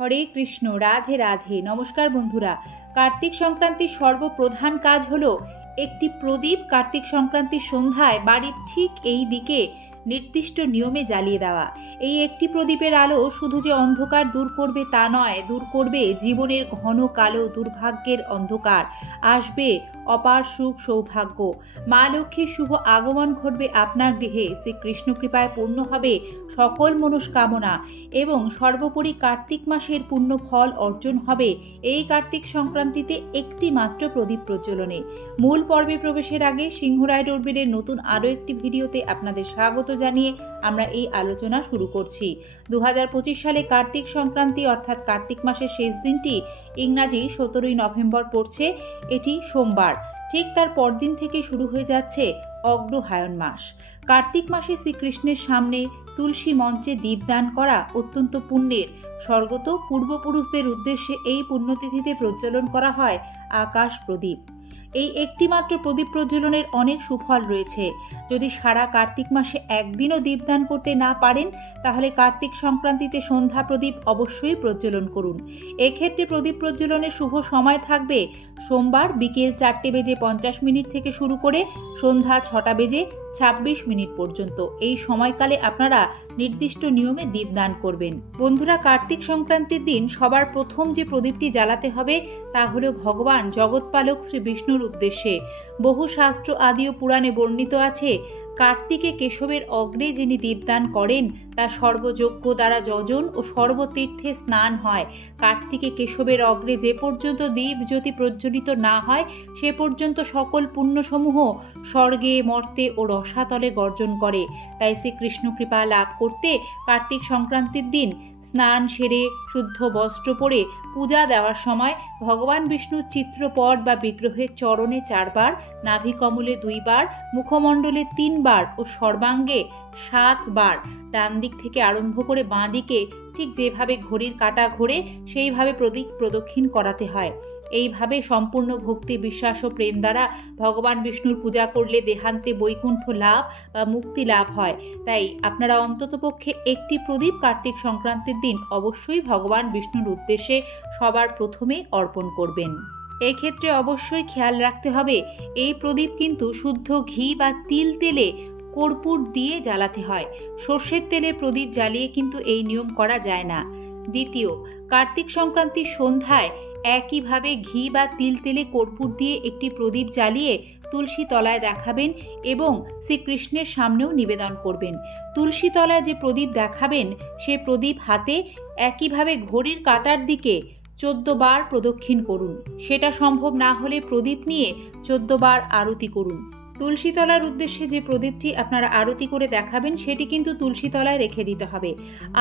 হরে কৃষ্ণ, রাধে রাধে। নমস্কার বন্ধুরা, কার্তিক সংক্রান্তির সর্বপ্রধান কাজ হলো একটি প্রদীপ কার্তিক সংক্রান্তির সন্ধ্যায় বাড়ির ঠিক এই দিকে নির্দিষ্ট নিয়মে জ্বালিয়ে দেওয়া। এই একটি প্রদীপের আলো শুধু যে অন্ধকার দূর করবে তা নয়, দূর করবে জীবনের ঘন কালো দুর্ভাগ্যের অন্ধকার। আসবে অপার সুখ সৌভাগ্য, মা লক্ষ্মীর শুভ আগমন ঘটবে আপনার গৃহে। শ্রীকৃষ্ণ কৃপায় পূর্ণ হবে সকল মনস্কামনা এবং সর্বোপরি কার্তিক মাসের পূর্ণ ফল অর্জন হবে এই কার্তিক সংক্রান্তিতে একটি মাত্র প্রদীপ প্রজ্বলনে। মূল পর্বে প্রবেশের আগে সিংহরায় ডোরবেলের নতুন আরও একটি ভিডিওতে আপনাদের স্বাগত জানিয়ে আমরা এই আলোচনা শুরু করছি। 2025 সালে কার্তিক সংক্রান্তি অর্থাৎ কার্তিক মাসের শেষ দিনটি ইংরাজি 17ই নভেম্বর পড়ছে। এটি সোমবার। ঠিক তার পরদিন থেকে শুরু হয়ে যাচ্ছে অগ্রহায়ণ মাস। কার্তিক মাসে শ্রীকৃষ্ণের সামনে তুলসী মঞ্চে দীপদান করা অত্যন্ত পুণ্যের। স্বর্গত পূর্বপুরুষদের উদ্দেশ্যে এই পুণ্যতিথিতে প্রজ্বলন করা হয় আকাশ প্রদীপ। এই একটিমাত্র প্রদীপ প্রজ্বলনের অনেক সুফল রয়েছে। যদি সারা কার্তিক মাসে একদিনও দীপদান করতে না পারেন, তাহলে কার্তিক সংক্রান্তিতে সন্ধ্যা প্রদীপ অবশ্যই প্রজ্বলন করুন। এক্ষেত্রে প্রদীপ প্রজ্বলনের শুভ সময় থাকবে সোমবার বিকেল 4:50 থেকে শুরু করে সন্ধ্যা 6:26 পর্যন্ত। এই সময়কালে আপনারা নির্দিষ্ট নিয়মে দীপদান করবেন। বন্ধুরা, কার্তিক সংক্রান্তির দিন সবার প্রথম যে প্রদীপটি জ্বালাতে হবে তা হল ভগবান জগৎপালক শ্রী বিষ্ণুর উদ্দেশ্যে। বহু শাস্ত্র আদি ও পুরাণে বর্ণিত আছে, কার্তিকে কেশবের অগ্রে যিনি দীপদান করেন তা সর্বযজ্ঞ দ্বারা যজন ও সর্বতীর্থে স্নান হয়। কার্তিকে কেশবের অগ্রে যে পর্যন্ত দীপ জ্যোতি প্রজ্বলিত না হয়, সে পর্যন্ত সকল পুণ্যসমূহ স্বর্গে মর্তে ও রসাতলে গর্জন করে। তাই শ্রীকৃষ্ণ কৃপা লাভ করতে কার্তিক সংক্রান্তির দিন স্নান সেরে শুদ্ধ বস্ত্র পরে পূজা দেওয়ার সময় ভগবান বিষ্ণুর চিত্রপট বা বিগ্রহের চরণে 4 বার, নাভিকমলে 2 বার, মুখমণ্ডলে 3 বার ও সর্বাঙ্গে 7 বার, ডান দিক থেকে আরম্ভ করে বাঁ দিকে ঠিক যেভাবে ঘড়ির কাঁটা ঘোরে সেইভাবে প্রদীপ প্রদক্ষিণ করাতে হয়। এইভাবে সম্পূর্ণ ভক্তি, বিশ্বাস ও প্রেম দ্বারা ভগবান বিষ্ণুর পূজা করলে দেহান্তে বৈকুণ্ঠ লাভ বা মুক্তি লাভ হয়। তাই আপনারা অন্ততপক্ষে একটি প্রদীপ কার্তিক সংক্রান্তির দিন অবশ্যই ভগবান বিষ্ণুর উদ্দেশ্যে সবার প্রথমে অর্পণ করবেন। এক্ষেত্রে অবশ্যই খেয়াল রাখতে হবে, এই প্রদীপ কিন্তু শুদ্ধ ঘি বা তিল তেলে কর্পূর দিয়ে জ্বালাতে হয়। সর্ষের তেলে প্রদীপ জ্বালিয়ে কিন্তু এই নিয়ম করা যায় না। দ্বিতীয়, কার্তিক সংক্রান্তির সন্ধ্যায় একইভাবে ঘি বা তিল তেলে কর্পূর দিয়ে একটি প্রদীপ জ্বালিয়ে তুলসী তলায় দেখাবেন এবং শ্রীকৃষ্ণের সামনেও নিবেদন করবেন। তুলসী তলায় যে প্রদীপ দেখাবেন সে প্রদীপ হাতে একইভাবে ঘড়ির কাঁটার দিকে 14 বার প্রদক্ষিণ করুন। সেটা সম্ভব না হলে প্রদীপ নিয়ে 14 বার আরতি করুন। তুলসী তলার উদ্দেশ্যে যে প্রদীপটি আপনারা আরতি করে দেখাবেন সেটি কিন্তু তুলসী তলায় রেখে দিতে হবে।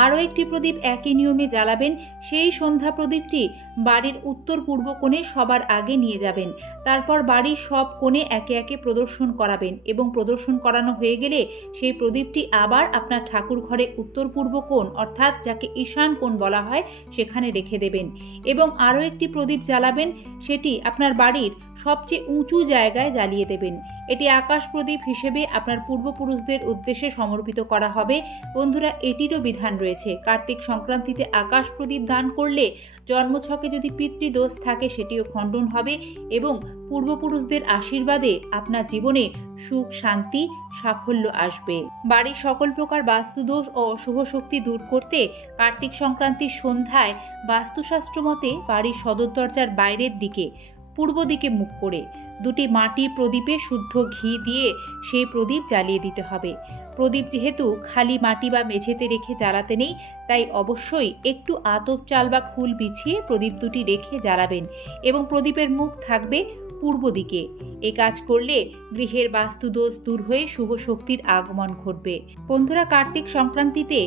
আরও একটি প্রদীপ একই নিয়মে জ্বালাবেন। সেই সন্ধ্যা প্রদীপটি বাড়ির উত্তর পূর্ব কোণে সবার আগে নিয়ে যাবেন। তারপর বাড়ির সব কোণে একে একে প্রদর্শন করাবেন এবং প্রদর্শন করানো হয়ে গেলে সেই প্রদীপটি আবার আপনার ঠাকুর ঘরে উত্তর পূর্ব কোণ অর্থাৎ যাকে ঈশান কোণ বলা হয় সেখানে রেখে দেবেন এবং আরও একটি প্রদীপ জ্বালাবেন। সেটি আপনার বাড়ির সবচেয়ে উঁচু জায়গায় জ্বালিয়ে দেবেন। এটি আকাশ প্রদীপ হিসেবে আপনার পূর্বপুরুষদের উদ্দেশ্যে সমর্পিত করা হবে। বন্ধুরা, এটিরও বিধান রয়েছে। কার্তিক সংক্রান্তিতে আকাশ প্রদীপ দান করলে জন্মছকে যদি পিতৃদোষ থাকে সেটিও খণ্ডন হবে এবং পূর্বপুরুষদের আশীর্বাদে আপনার জীবনে সুখ, শান্তি, সাফল্য আসবে। বাড়ির সকল প্রকার বাস্তুদোষ ও অশুভ শক্তি দূর করতে কার্তিক সংক্রান্তির সন্ধ্যায় বাস্তুশাস্ত্র মতে বাড়ির সদর দরজার বাইরের দিকে পূর্ব দিকে মুখ করে 2টি মাটির প্রদীপে শুদ্ধ ঘি দিয়ে সেই প্রদীপ জ্বালিয়ে দিতে হবে। প্রদীপ যেহেতু খালি মাটি বা মেঝেতে রেখে জ্বালাতে নেই, তাই অবশ্যই একটু আতপ চাল বা ফুল বিছিয়ে প্রদীপ দুটি রেখে জ্বালাবেন এবং প্রদীপের মুখ থাকবে পূর্ব দিকে। এ কাজ করলে গৃহের বাস্তুদোষ দূর হয়ে শুভ শক্তির আগমন ঘটবে। বন্ধুরা, কার্তিক সংক্রান্তিতে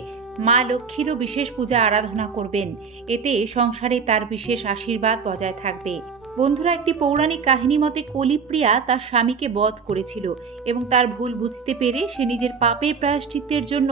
মা লক্ষ্মীরও বিশেষ পূজা আরাধনা করবেন। এতে সংসারে তার বিশেষ আশীর্বাদ বজায় থাকবে। বন্ধুরা, একটি পৌরাণিক কাহিনী মতে কলিপ্রিয়া তার স্বামীকে বধ করেছিল এবং তার ভুল বুঝতে পেরে সে নিজের পাপের প্রায়শ্চিত্তের জন্য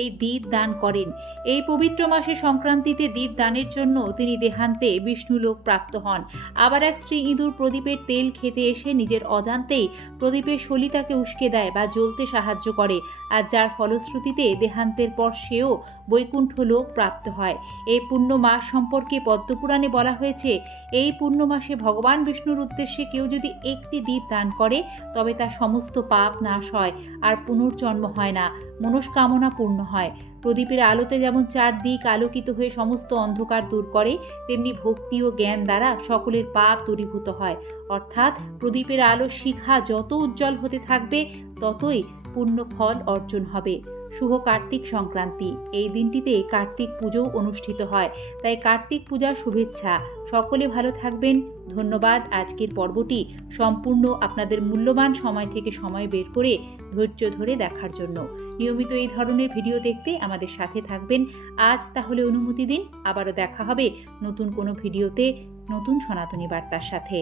এই দীপ দান করেন। এই পবিত্র মাসে সংক্রান্তিতে দীপ দানের জন্য তিনি দেহান্তে বিষ্ণুলোক প্রাপ্ত হন। আবার এক স্ত্রী ইঁদুর প্রদীপের তেল খেতে এসে নিজের অজান্তেই প্রদীপের সলিতাকে উস্কে দেয় বা জ্বলতে সাহায্য করে, আর যার ফলশ্রুতিতে দেহান্তের পর সেও বৈকুণ্ঠ লোক প্রাপ্ত হয়। এই পূর্ণ মাস সম্পর্কে পদ্মপুরাণে বলা হয়েছে, এই পূর্ণ মাসে ভগবান বিষ্ণুর উদ্দেশ্যে কেউ যদি একটি দ্বীপ দান করে তবে তার সমস্ত পাপ নাশ হয় আর পুনর্জন্ম হয় না, মনস্কামনা পূর্ণ হয়। প্রদীপের আলোতে যেমন চারদিক আলোকিত হয়ে সমস্ত অন্ধকার দূর করে, তেমনি ভক্তি ও জ্ঞান দ্বারা সকলের পাপ দূরীভূত হয়। অর্থাৎ প্রদীপের আলো শিখা যত উজ্জ্বল হতে থাকবে ততই পূর্ণ ফল অর্জন হবে। শুভ কার্তিক সংক্রান্তি। এই দিনটিতে কার্তিক পুজো অনুষ্ঠিত হয়, তাই কার্তিক পূজার শুভেচ্ছা। সকলে ভালো থাকবেন। ধন্যবাদ আজকের পর্বটি সম্পূর্ণ আপনাদের মূল্যবান সময় থেকে সময় বের করে ধৈর্য ধরে দেখার জন্য। নিয়মিত এই ধরনের ভিডিও দেখতে আমাদের সাথে থাকবেন। আজ তাহলে অনুমতি দিন, আবারও দেখা হবে নতুন কোনো ভিডিওতে নতুন সনাতনী বার্তার সাথে।